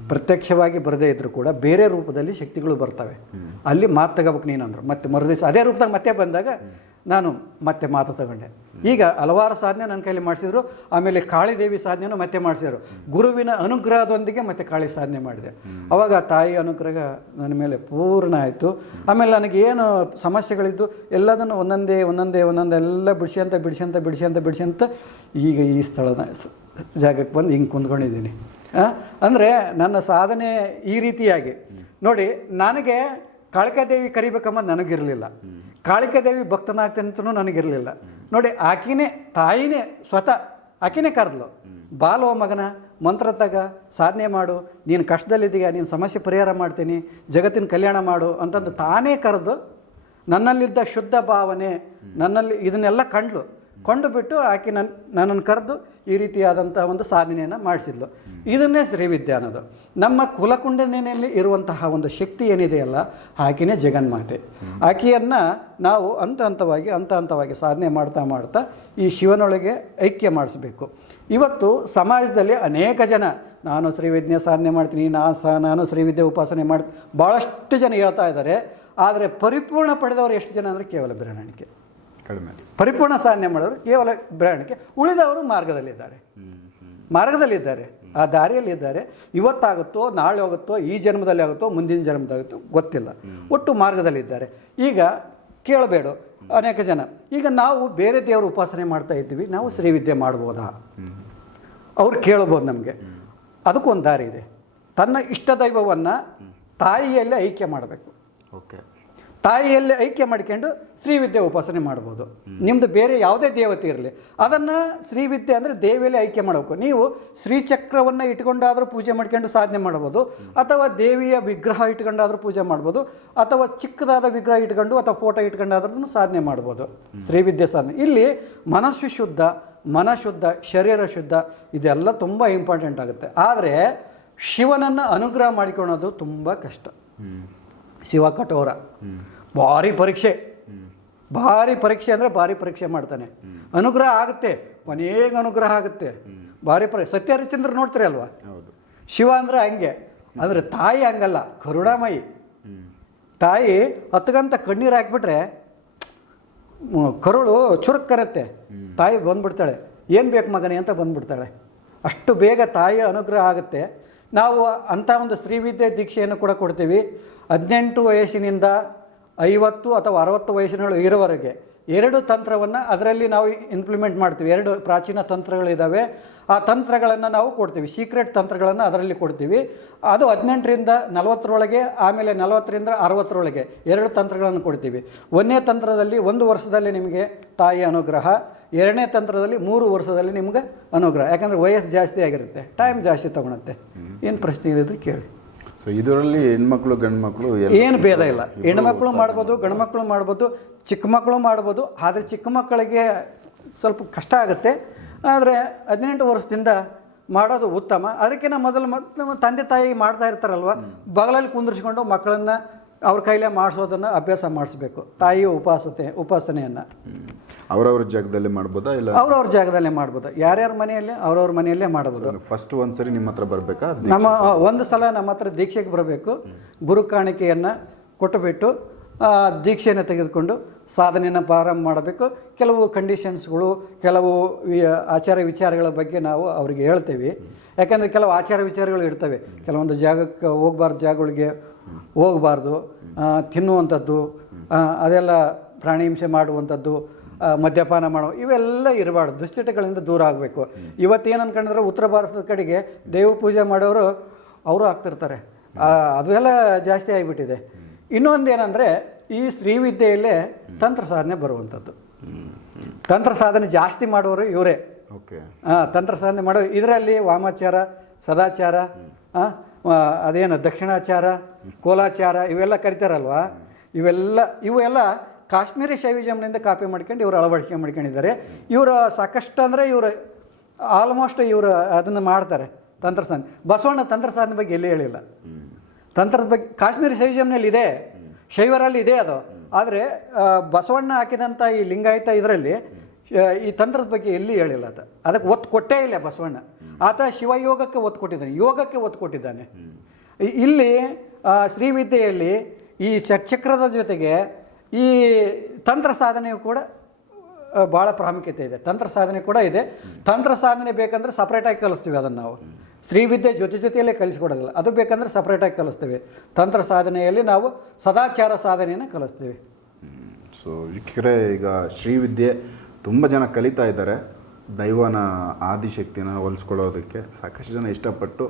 B: ಪ್ರತ್ಯಕ್ಷವಾಗಿ ಬರದೇ ಇದ್ರು ಕೂಡ ಬೇರೆ ರೂಪದಲ್ಲಿ ಶಕ್ತಿಗಳು ಬರ್ತವೆ. ಅಲ್ಲಿ ಮಾತು ತಗೋಬೇಕು ನೀನಂದ್ರು. ಮತ್ತೆ ಮರುದಿವಸ ಅದೇ ರೂಪದಾಗ ಮತ್ತೆ ಬಂದಾಗ ನಾನು ಮತ್ತೆ ಮಾತು ತಗೊಂಡೆ. ಈಗ ಹಲವಾರು ಸಾಧನೆ ನನ್ನ ಕೈಲಿ ಮಾಡಿಸಿದ್ರು. ಆಮೇಲೆ ಕಾಳಿದೇವಿ ಸಾಧನೆಯನ್ನು ಮತ್ತೆ ಮಾಡಿಸಿದ್ರು. ಗುರುವಿನ ಅನುಗ್ರಹದೊಂದಿಗೆ ಮತ್ತೆ ಕಾಳಿ ಸಾಧನೆ ಮಾಡಿದೆ. ಅವಾಗ ತಾಯಿ ಅನುಗ್ರಹ ನನ್ನ ಮೇಲೆ ಪೂರ್ಣ ಆಯಿತು. ಆಮೇಲೆ ನನಗೆ ಏನು ಸಮಸ್ಯೆಗಳಿದ್ದು ಎಲ್ಲದನ್ನು ಒಂದೊಂದೇ ಒಂದೊಂದೇ ಒಂದೊಂದೇ ಎಲ್ಲ ಬಿಡಿಸ್ಯಂತ ಅಂತ ಬಿಡಿಸ್ಯಂತ ಅಂತ ಈಗ ಈ ಸ್ಥಳದ ಜಾಗಕ್ಕೆ ಬಂದು ಹಿಂಗೆ ಕುಂತ್ಕೊಂಡಿದ್ದೀನಿ. ಅಂದರೆ ನನ್ನ ಸಾಧನೆ ಈ ರೀತಿಯಾಗಿ. ನೋಡಿ, ನನಗೆ ಕಾಳಿಕಾದೇವಿ ಕರಿಬೇಕಮ್ಮ ನನಗಿರಲಿಲ್ಲ. ಕಾಳಿಕಾದೇವಿ ಭಕ್ತನಾಗ್ತೇನೆ ಅಂತಲೂ ನನಗಿರಲಿಲ್ಲ. ನೋಡಿ, ಆಕಿನೇ, ತಾಯಿನೇ ಸ್ವತಃ, ಆಕಿನೇ ಕರೆದ್ಲು. ಬಾಲೋ ಮಗನ, ಮಂತ್ರ ತಗ, ಸಾಧನೆ ಮಾಡು. ನೀನು ಕಷ್ಟದಲ್ಲಿದ್ದೀಯ, ನೀನು ಸಮಸ್ಯೆ ಪರಿಹಾರ ಮಾಡ್ತೀನಿ, ಜಗತ್ತಿನ ಕಲ್ಯಾಣ ಮಾಡು ಅಂತಂದು ತಾನೇ ಕರೆದು ನನ್ನಲ್ಲಿದ್ದ ಶುದ್ಧ ಭಾವನೆ, ನನ್ನಲ್ಲಿ ಇದನ್ನೆಲ್ಲ ಕಂಡ್ಲು. ಕೊಂಡು ಬಿಟ್ಟು ಆಕೆ ನನ್ನ ನನ್ನನ್ನು ಕರೆದು ಈ ರೀತಿಯಾದಂಥ ಒಂದು ಸಾಧನೆಯನ್ನು ಮಾಡಿಸಿದ್ಲು. ಇದನ್ನೇ ಶ್ರೀವಿದ್ಯೆ ಅನ್ನೋದು ನಮ್ಮ ಕುಲಕುಂಡನೆಯಲ್ಲಿ ಇರುವಂತಹ ಒಂದು ಶಕ್ತಿ ಏನಿದೆಯಲ್ಲ ಆಕೆಯೇ ಜಗನ್ಮಾತೆ. ಆಕೆಯನ್ನು ನಾವು ಹಂತ ಹಂತವಾಗಿ ಹಂತ ಹಂತವಾಗಿ ಸಾಧನೆ ಮಾಡ್ತಾ ಮಾಡ್ತಾ ಈ ಶಿವನೊಳಗೆ ಐಕ್ಯ ಮಾಡಿಸ್ಬೇಕು. ಇವತ್ತು ಸಮಾಜದಲ್ಲಿ ಅನೇಕ ಜನ, ನಾನು ಶ್ರೀವಿದ್ಯೆ ಸಾಧನೆ ಮಾಡ್ತೀನಿ, ನಾ ಸಹ ನಾನು ಶ್ರೀವಿದ್ಯೆ ಉಪಾಸನೆ ಮಾಡಿ ಭಾಳಷ್ಟು ಜನ ಹೇಳ್ತಾ ಇದ್ದಾರೆ. ಆದರೆ ಪರಿಪೂರ್ಣ ಪಡೆದವರು ಎಷ್ಟು ಜನ ಅಂದರೆ ಕೇವಲ ಬೆರಳಿಕೆ
A: ಕಡಿಮೆ
B: ಪರಿಪೂರ್ಣ ಸಾಧನೆ ಮಾಡೋರು ಕೇವಲ ಬ್ರ್ಯಾಂಡ್ಗೆ ಉಳಿದವರು ಮಾರ್ಗದಲ್ಲಿದ್ದಾರೆ. ಮಾರ್ಗದಲ್ಲಿದ್ದಾರೆ. ಆ ದಾರಿಯಲ್ಲಿದ್ದಾರೆ. ಇವತ್ತಾಗುತ್ತೋ ನಾಳೆ ಹೋಗುತ್ತೋ ಈ ಜನ್ಮದಲ್ಲಿ ಆಗುತ್ತೋ ಮುಂದಿನ ಜನ್ಮದಾಗುತ್ತೋ ಗೊತ್ತಿಲ್ಲ. ಒಟ್ಟು ಮಾರ್ಗದಲ್ಲಿದ್ದಾರೆ. ಈಗ ಕೇಳಬೇಡ. ಅನೇಕ ಜನ. ಈಗ ನಾವು ಬೇರೆ ದೇವರ ಉಪಾಸನೆ ಮಾಡ್ತಾ ಇದ್ದೀವಿ. ನಾವು ಶ್ರೀವಿದ್ಯೆ ಮಾಡ್ಬೋದಾ? ಅವ್ರು ಕೇಳ್ಬೋದು ನಮಗೆ. ಅದಕ್ಕೊಂದು ದಾರಿ ಇದೆ. ತನ್ನ ಇಷ್ಟ ದೈವವನ್ನು ತಾಯಿಯಲ್ಲೇ ಐಕ್ಯ ಮಾಡಬೇಕು.
A: ಓಕೆ.
B: ತಾಯಿಯಲ್ಲಿ ಐಕ್ಯ ಮಾಡ್ಕೊಂಡು ಶ್ರೀವಿದ್ಯೆ ಉಪಾಸನೆ ಮಾಡ್ಬೋದು. ನಿಮ್ಮದು ಬೇರೆ ಯಾವುದೇ ದೇವತೆ ಇರಲಿ ಅದನ್ನು ಶ್ರೀವಿದ್ಯೆ ಅಂದರೆ ದೇವಿಯಲ್ಲಿ ಐಕ್ಯ ಮಾಡಬೇಕು. ನೀವು ಶ್ರೀಚಕ್ರವನ್ನು ಇಟ್ಕೊಂಡಾದರೂ ಪೂಜೆ ಮಾಡ್ಕೊಂಡು ಸಾಧನೆ ಮಾಡ್ಬೋದು ಅಥವಾ ದೇವಿಯ ವಿಗ್ರಹ ಇಟ್ಕೊಂಡಾದರೂ ಪೂಜೆ ಮಾಡ್ಬೋದು ಅಥವಾ ಚಿಕ್ಕದಾದ ವಿಗ್ರಹ ಇಟ್ಕೊಂಡು ಅಥವಾ ಫೋಟೋ ಇಟ್ಕೊಂಡಾದ್ರೂ ಸಾಧನೆ ಮಾಡ್ಬೋದು. ಶ್ರೀವಿದ್ಯೆ ಸಾಧನೆ. ಇಲ್ಲಿ ಮನಸ್ಸು ಶುದ್ಧ ಮನ ಶುದ್ಧ ಶರೀರ ಶುದ್ಧ ಇದೆಲ್ಲ ತುಂಬ ಇಂಪಾರ್ಟೆಂಟ್ ಆಗುತ್ತೆ. ಆದರೆ ಶಿವನನ್ನು ಅನುಗ್ರಹ ಮಾಡಿಕೊಳ್ಳೋದು ತುಂಬ ಕಷ್ಟ. ಶಿವ ಕಠೋರ. ಭಾರಿ ಪರೀಕ್ಷೆ. ಭಾರಿ ಪರೀಕ್ಷೆ ಅಂದರೆ ಭಾರಿ ಪರೀಕ್ಷೆ ಮಾಡ್ತಾನೆ. ಅನುಗ್ರಹ ಆಗುತ್ತೆ. ಕೊನೆಗೆ ಅನುಗ್ರಹ ಆಗುತ್ತೆ. ಭಾರಿ ಪರೀಕ್ಷೆ. ಸತ್ಯ ಹರಿಶ್ಚಂದ್ರ ನೋಡ್ತೀರಿ ಅಲ್ವಾ?
A: ಹೌದು.
B: ಶಿವ ಅಂದರೆ ಹಂಗೆ. ಅಂದರೆ ತಾಯಿ ಹಂಗಲ್ಲ. ಕರುಣಾಮಯಿ. ತಾಯಿ ಹತ್ತಗಂತ ಕಣ್ಣೀರು ಹಾಕ್ಬಿಟ್ರೆ ಕರುಳು ಚುರುಕ್ ಕರತ್ತೆ. ತಾಯಿ ಬಂದ್ಬಿಡ್ತಾಳೆ. ಏನು ಬೇಕು ಮಗನೇ ಅಂತ ಬಂದ್ಬಿಡ್ತಾಳೆ. ಅಷ್ಟು ಬೇಗ ತಾಯಿಯ ಅನುಗ್ರಹ ಆಗುತ್ತೆ. ನಾವು ಅಂಥ ಒಂದು ಶ್ರೀವಿದ್ಯೆ ದೀಕ್ಷೆಯನ್ನು ಕೂಡ ಕೊಡ್ತೀವಿ. ಹದಿನೆಂಟು ವಯಸ್ಸಿನಿಂದ ಐವತ್ತು ಅಥವಾ ಅರವತ್ತು ವಯಸ್ಸಿನ ಇರೋವರೆಗೆ ಎರಡು ತಂತ್ರವನ್ನು ಅದರಲ್ಲಿ ನಾವು ಇಂಪ್ಲಿಮೆಂಟ್ ಮಾಡ್ತೀವಿ. ಎರಡು ಪ್ರಾಚೀನ ತಂತ್ರಗಳಿದ್ದಾವೆ ಆ ತಂತ್ರಗಳನ್ನು ನಾವು ಕೊಡ್ತೀವಿ. ಸೀಕ್ರೆಟ್ ತಂತ್ರಗಳನ್ನು ಅದರಲ್ಲಿ ಕೊಡ್ತೀವಿ. ಅದು ಹದಿನೆಂಟರಿಂದ ನಲವತ್ತರೊಳಗೆ ಆಮೇಲೆ ನಲವತ್ತರಿಂದ ಅರವತ್ತರೊಳಗೆ ಎರಡು ತಂತ್ರಗಳನ್ನು ಕೊಡ್ತೀವಿ. ಒಂದನೇ ತಂತ್ರದಲ್ಲಿ ಒಂದು ವರ್ಷದಲ್ಲಿ ನಿಮಗೆ ತಾಯಿ ಅನುಗ್ರಹ ಎರಡನೇ ತಂತ್ರದಲ್ಲಿ ಮೂರು ವರ್ಷದಲ್ಲಿ ನಿಮ್ಗೆ ಅನುಗ್ರಹ. ಯಾಕಂದರೆ ವಯಸ್ಸು ಜಾಸ್ತಿ ಆಗಿರುತ್ತೆ ಟೈಮ್ ಜಾಸ್ತಿ ತೊಗೊಳತ್ತೆ. ಏನು ಪ್ರಶ್ನೆ ಇರೋದು ಕೇಳಿ.
A: ಸೊ ಇದರಲ್ಲಿ ಹೆಣ್ಮಕ್ಳು ಗಂಡು ಮಕ್ಕಳು
B: ಏನು ಭೇದ ಇಲ್ಲ. ಹೆಣ್ಮಕ್ಳು ಮಾಡ್ಬೋದು ಗಂಡು ಮಕ್ಕಳು ಮಾಡ್ಬೋದು ಚಿಕ್ಕ ಮಕ್ಕಳು ಮಾಡ್ಬೋದು ಆದರೆ ಚಿಕ್ಕ ಮಕ್ಕಳಿಗೆ ಸ್ವಲ್ಪ ಕಷ್ಟ ಆಗುತ್ತೆ. ಆದರೆ ಹದಿನೆಂಟು ವರ್ಷದಿಂದ ಮಾಡೋದು ಉತ್ತಮ. ಅದಕ್ಕಿಂತ ಮೊದಲು ಮತ್ತು ನಮ್ಮ ತಂದೆ ತಾಯಿ ಮಾಡ್ತಾ ಇರ್ತಾರಲ್ವ ಬಗಲಲ್ಲಿ ಕುಂದಿರ್ಸ್ಕೊಂಡು ಮಕ್ಕಳನ್ನು ಅವ್ರ ಕೈಲೇ ಮಾಡಿಸೋದನ್ನು ಅಭ್ಯಾಸ ಮಾಡಿಸ್ಬೇಕು. ತಾಯಿಯ ಉಪಾಸತೆ ಉಪಾಸನೆಯನ್ನು.
A: ಅವ್ರವ್ರ ಜಾಗದಲ್ಲಿ ಮಾಡ್ಬೋದಾ ಇಲ್ಲ?
B: ಅವ್ರವ್ರ ಜಾಗದಲ್ಲೇ ಮಾಡ್ಬೋದು. ಯಾರ್ಯಾರ ಮನೆಯಲ್ಲೇ ಅವ್ರವ್ರ ಮನೆಯಲ್ಲೇ ಮಾಡ್ಬೋದು.
A: ಫಸ್ಟ್ ಒಂದ್ಸರಿ ನಿಮ್ಮ ಹತ್ರ ಬರ್ಬೇಕಾ?
B: ನಮ್ಮ ಒಂದು ಸಲ ನಮ್ಮ ಹತ್ರ ದೀಕ್ಷೆಗೆ ಬರಬೇಕು. ಗುರು ಕಾಣಿಕೆಯನ್ನು ಕೊಟ್ಟುಬಿಟ್ಟು ದೀಕ್ಷೆಯನ್ನು ತೆಗೆದುಕೊಂಡು ಸಾಧನೆಯನ್ನು ಪ್ರಾರಂಭ ಮಾಡಬೇಕು. ಕೆಲವು ಕಂಡೀಷನ್ಸ್ಗಳು ಕೆಲವು ಆಚಾರ ವಿಚಾರಗಳ ಬಗ್ಗೆ ನಾವು ಅವರಿಗೆ ಹೇಳ್ತೇವೆ. ಯಾಕಂದರೆ ಕೆಲವು ಆಚಾರ ವಿಚಾರಗಳು ಇರ್ತವೆ. ಕೆಲವೊಂದು ಜಾಗಕ್ಕೆ ಹೋಗಬಾರ್ದು ಜಾಗಗಳಿಗೆ ಹೋಗಬಾರ್ದು ತಿನ್ನುವಂಥದ್ದು ಅದೆಲ್ಲ ಪ್ರಾಣಿ ಹಿಂಸೆ ಮಾಡುವಂಥದ್ದು ಮದ್ಯಪಾನ ಮಾಡೋ ಇವೆಲ್ಲ ಇರಬಾರ್ದು. ದುಶ್ಚಟಗಳಿಂದ ದೂರ ಆಗಬೇಕು. ಇವತ್ತೇನು ಅನ್ಕೊಂಡ್ರೆ ಉತ್ತರ ಭಾರತದ ಕಡೆಗೆ ದೇವ ಪೂಜೆ ಮಾಡೋರು ಅವರು ಆಗ್ತಿರ್ತಾರೆ. ಅದು ಎಲ್ಲ ಜಾಸ್ತಿ ಆಗಿಬಿಟ್ಟಿದೆ. ಇನ್ನೊಂದು ಏನಂದರೆ ಈ ಶ್ರೀವಿದ್ಯೆಯಲ್ಲೇ ತಂತ್ರ ಸಾಧನೆ ಬರುವಂಥದ್ದು. ತಂತ್ರ ಸಾಧನೆ ಜಾಸ್ತಿ ಮಾಡೋರು ಇವರೇ.
A: ಓಕೆ.
B: ತಂತ್ರ ಸಾಧನೆ ಮಾಡೋ ಇದರಲ್ಲಿ ವಾಮಾಚಾರ ಸದಾಚಾರ ಅದೇನು ದಕ್ಷಿಣಾಚಾರ ಕೋಲಾಚಾರ ಇವೆಲ್ಲ ಕರಿತಾರಲ್ವಾ? ಇವೆಲ್ಲ ಇವೆಲ್ಲ ಕಾಶ್ಮೀರಿ ಶೈವಿಜಮ್ನಿಂದ ಕಾಪಿ ಮಾಡ್ಕೊಂಡು ಇವರು ಅಳವಡಿಕೆ ಮಾಡ್ಕೊಂಡಿದ್ದಾರೆ. ಇವರು ಸಾಕಷ್ಟು ಅಂದರೆ ಇವರು ಆಲ್ಮೋಸ್ಟ್ ಇವರು ಅದನ್ನು ಮಾಡ್ತಾರೆ, ತಂತ್ರಸಾಧನೆ. ಬಸವಣ್ಣ ತಂತ್ರ ಸಾಧನೆ ಬಗ್ಗೆ ಎಲ್ಲಿ ಹೇಳಿಲ್ಲ. ತಂತ್ರದ ಬಗ್ಗೆ ಕಾಶ್ಮೀರಿ ಶೈವಿಜಮ್ನಲ್ಲಿ ಇದೆ, ಶೈವರಲ್ಲಿ ಇದೆ ಅದು. ಆದರೆ ಬಸವಣ್ಣ ಹಾಕಿದಂಥ ಈ ಲಿಂಗಾಯತ ಇದರಲ್ಲಿ ಈ ತಂತ್ರದ ಬಗ್ಗೆ ಎಲ್ಲಿ ಹೇಳಿಲ್ಲ ಅದು. ಅದಕ್ಕೆ ಒತ್ತು ಕೊಟ್ಟೇ ಇಲ್ಲ ಬಸವಣ್ಣ. ಆತ ಶಿವಯೋಗಕ್ಕೆ ಒತ್ತು ಕೊಟ್ಟಿದ್ದಾನೆ, ಯೋಗಕ್ಕೆ ಒತ್ತು ಕೊಟ್ಟಿದ್ದಾನೆ. ಇಲ್ಲಿ ಶ್ರೀವಿದ್ಯೆಯಲ್ಲಿ ಈ ಷಟ್ಚಕ್ರದ ಜೊತೆಗೆ ಈ ತಂತ್ರ ಸಾಧನೆಯು ಕೂಡ ಭಾಳ ಪ್ರಾಮುಖ್ಯತೆ ಇದೆ. ತಂತ್ರ ಸಾಧನೆ ಕೂಡ ಇದೆ. ತಂತ್ರ ಸಾಧನೆ ಬೇಕಂದ್ರೆ ಸಪ್ರೇಟಾಗಿ ಕಲಿಸ್ತೀವಿ ಅದನ್ನು ನಾವು. ಸ್ತ್ರೀವಿದ್ಯೆ ಜೊತೆ ಜೊತೆಯಲ್ಲೇ ಕಲಿಸ್ಕೊಡೋದಿಲ್ಲ. ಅದು ಬೇಕಂದ್ರೆ ಸಪ್ರೇಟಾಗಿ ಕಲಿಸ್ತೀವಿ. ತಂತ್ರ ಸಾಧನೆಯಲ್ಲಿ ನಾವು ಸದಾಚಾರ ಸಾಧನೆಯನ್ನು ಕಲಿಸ್ತೀವಿ.
A: ಸೊ ವೀಕ್ಷಕರೇ ಈಗ ಶ್ರೀವಿದ್ಯೆ ತುಂಬ ಜನ ಕಲಿತಾ ಇದ್ದಾರೆ. ದೈವನ ಆದಿಶಕ್ತಿನ ಹೊಲಿಸ್ಕೊಳ್ಳೋದಕ್ಕೆ ಸಾಕಷ್ಟು ಜನ ಇಷ್ಟಪಟ್ಟು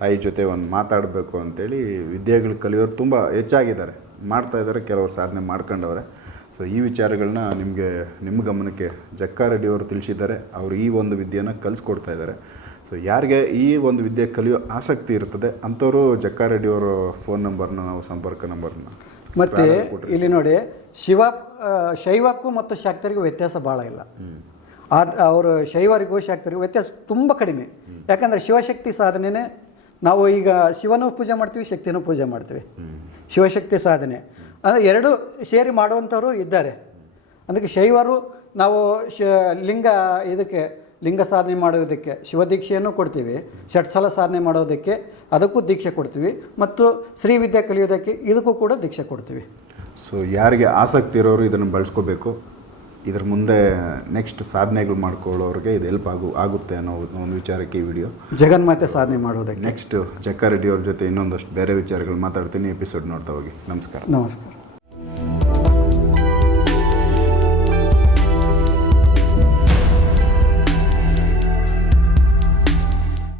A: ತಾಯಿ ಜೊತೆ ಒಂದು ಮಾತಾಡಬೇಕು ಅಂತೇಳಿ ವಿದ್ಯೆಗಳು ಕಲಿಯೋರು ತುಂಬ ಹೆಚ್ಚಾಗಿದ್ದಾರೆ. ಮಾಡ್ತಾ ಇದ್ದಾರೆ ಕೆಲವರು ಸಾಧನೆ ಮಾಡ್ಕೊಂಡವ್ರೆ. ಸೊ ಈ ವಿಚಾರಗಳನ್ನ ನಿಮಗೆ ನಿಮ್ಮ ಗಮನಕ್ಕೆ ಜಕ್ಕಾರೆಡ್ಡಿಯವರು ಅವರು ತಿಳಿಸಿದ್ದಾರೆ ಅವರು ಈ ಒಂದು ವಿದ್ಯೆಯನ್ನು ಕಲಿಸ್ಕೊಡ್ತಾ ಇದ್ದಾರೆ. ಸೊ ಯಾರಿಗೆ ಈ ಒಂದು ವಿದ್ಯೆ ಕಲಿಯೋ ಆಸಕ್ತಿ ಇರ್ತದೆ ಅಂಥವರು ಜಕ್ಕಾರೆಡ್ಡಿ ಅವರ ಫೋನ್ ನಂಬರ್ನ ನಾವು ಸಂಪರ್ಕ ನಂಬರ್ನ
B: ಮತ್ತು ಇಲ್ಲಿ ನೋಡಿ ಶಿವ ಶೈವಕ್ಕೂ ಮತ್ತು ಶಾಕ್ತರಿಗೂ ವ್ಯತ್ಯಾಸ ಭಾಳ ಇಲ್ಲ. ಆದ ಅವರು ಶೈವರಿಗೂ ಶಾಕ್ತರಿಗೂ ವ್ಯತ್ಯಾಸ ತುಂಬ ಕಡಿಮೆ. ಯಾಕಂದರೆ ಶಿವಶಕ್ತಿ ಸಾಧನೆನೇ ನಾವು ಈಗ ಶಿವನೂ ಪೂಜೆ ಮಾಡ್ತೀವಿ ಶಕ್ತಿನೂ ಪೂಜೆ ಮಾಡ್ತೀವಿ. ಶಿವಶಕ್ತಿ ಸಾಧನೆ. ಅಂದರೆ ಎರಡು ಸೇರಿ ಮಾಡುವಂಥವರು ಇದ್ದಾರೆ. ಅದಕ್ಕೆ ಶೈವರು ನಾವು ಶ, ಲಿಂಗ ಇದಕ್ಕೆ, ಲಿಂಗ ಸಾಧನೆ ಮಾಡೋದಕ್ಕೆ ಶಿವದೀಕ್ಷೆಯನ್ನು ಕೊಡ್ತೀವಿ. ಷಟ್ಸಲ ಸಾಧನೆ ಮಾಡೋದಕ್ಕೆ ಅದಕ್ಕೂ ದೀಕ್ಷೆ ಕೊಡ್ತೀವಿ. ಮತ್ತು ಶ್ರೀವಿದ್ಯೆ ಕಲಿಯೋದಕ್ಕೆ ಇದಕ್ಕೂ ಕೂಡ ದೀಕ್ಷೆ ಕೊಡ್ತೀವಿ.
A: ಸೊ ಯಾರಿಗೆ ಆಸಕ್ತಿ ಇರೋರು ಇದನ್ನು ಬಳಸ್ಕೋಬೇಕು? ಇದ್ರ ಮುಂದೆ ನೆಕ್ಸ್ಟ್ ಸಾಧನೆಗಳು ಮಾಡ್ಕೊಳ್ಳೋರಿಗೆ ಇದು ಹೆಲ್ಪ್ ಆಗು ಆಗುತ್ತೆ ಅನ್ನೋ ಒಂದು ವಿಚಾರಕ್ಕೆ ಈ ವಿಡಿಯೋ
B: ಜಗನ್ಮಾತೆ ಸಾಧನೆ ಮಾಡೋದಕ್ಕೆ.
A: ನೆಕ್ಸ್ಟ್ ಜಕ್ಕಾರೆಡ್ಡಿ ಅವ್ರ ಜೊತೆ ಇನ್ನೊಂದಷ್ಟು ಬೇರೆ ವಿಚಾರಗಳು ಮಾತಾಡ್ತೀನಿ ಎಪಿಸೋಡ್ ನೋಡ್ತಾ ಹೋಗಿ. ನಮಸ್ಕಾರ.
B: ನಮಸ್ಕಾರ.